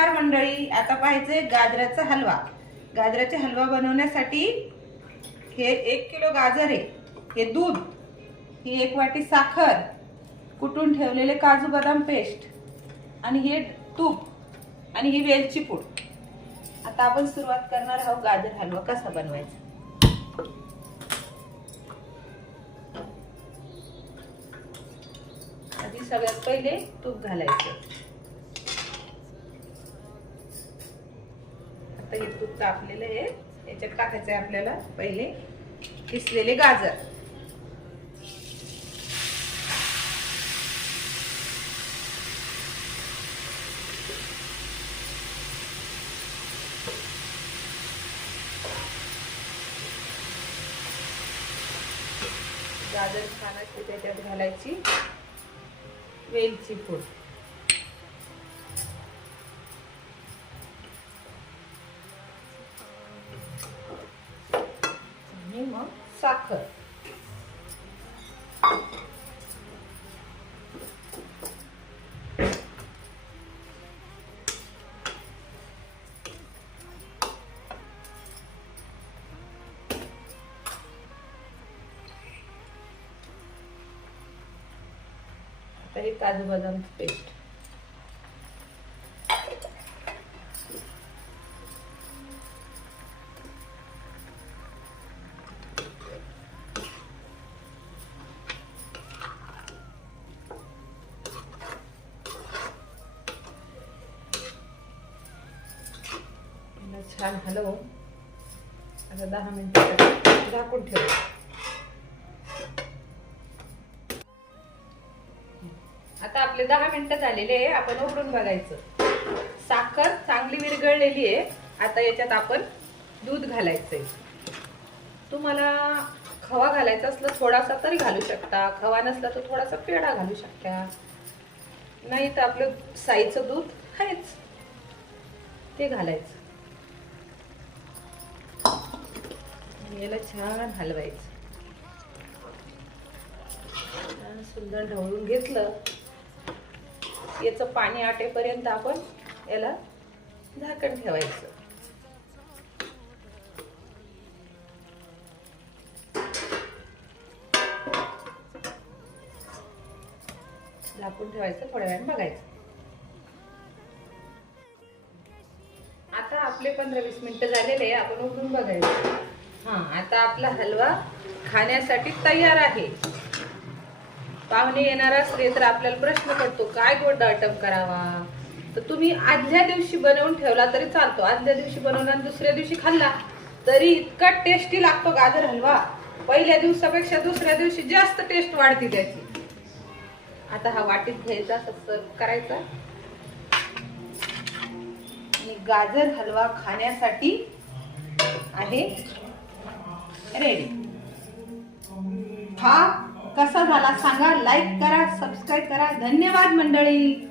नमस्कार मंडळी. आता पाहिजे गाजराचा हलवा. गाजराचा हलवा बनवण्यासाठी हे एक किलो गाजर आहे. हे दूध ही एक वाटी साखर कुटून ठेवलेले काजू बदाम पेस्ट आणि हे तूप आणि ही वेलची पूड. आता आपण सुरुवात करणार आहोत गाजर हलवा कसा बनवायचा. आधी सगळ्यात पहिले तूप घालायचं. दूध हे तापलेलं आहे. याच्यात टाकायचं आहे आपल्याला पहिले. किसलेले गाजर. गाजर छान असते त्याच्यात घालायची. वेलची पूड. आणि मग साखर आता हे काजू बदाम पेस्ट छान. हलवून आता दहा मिनिटं झाकून ठेव. आता आपले दहा मिनिटं झालेले आहे. आपण उघडून बघायचं. साखर चांगली विरघळलेली आहे. आता याच्यात आपण दूध घालायचंय. तुम्हाला खवा घालायचा असला थोडासा तरी घालू शकता. खवा नसला तर थोडासा पेढा घालू शकता. नाही तर आपलं साईचं दूध आहेच. ते घालायचं. याला छान हलवायचं. छान सुंदर ढवळून घेतलं. याचं पाणी आटेपर्यंत आपण याला झाकण ठेवायचं. झाकून ठेवायचं थोड्या वेळ बघायचं. आता आपले पंधरा वीस मिनिटं झालेले आपण उघडून बघायचं. हा आता आपला हलवा खाण्यासाठी तयार आहे. पाहुणे येणार असले तर आपल्याला प्रश्न पडतो काय गोड आयटम करावा? तर तुम्ही आदल्या दिवशी बनवून ठेवला तरी चालतो. आदल्या दिवशी बनवला आणि दुसऱ्या दिवशी खाल्ला तरी इतका टेस्टी लागतो गाजर हलवा. पहिल्या दिवसापेक्षा दुसऱ्या दिवशी जास्त टेस्ट वाढते त्याची. आता हा वाटीत घ्यायचा सर्व करायचा. आणि गाजर हलवा खाण्यासाठी आहे रेडी हा? कसा झाला सांगा? लाईक करा सबस्क्राईब करा. धन्यवाद मंडळी.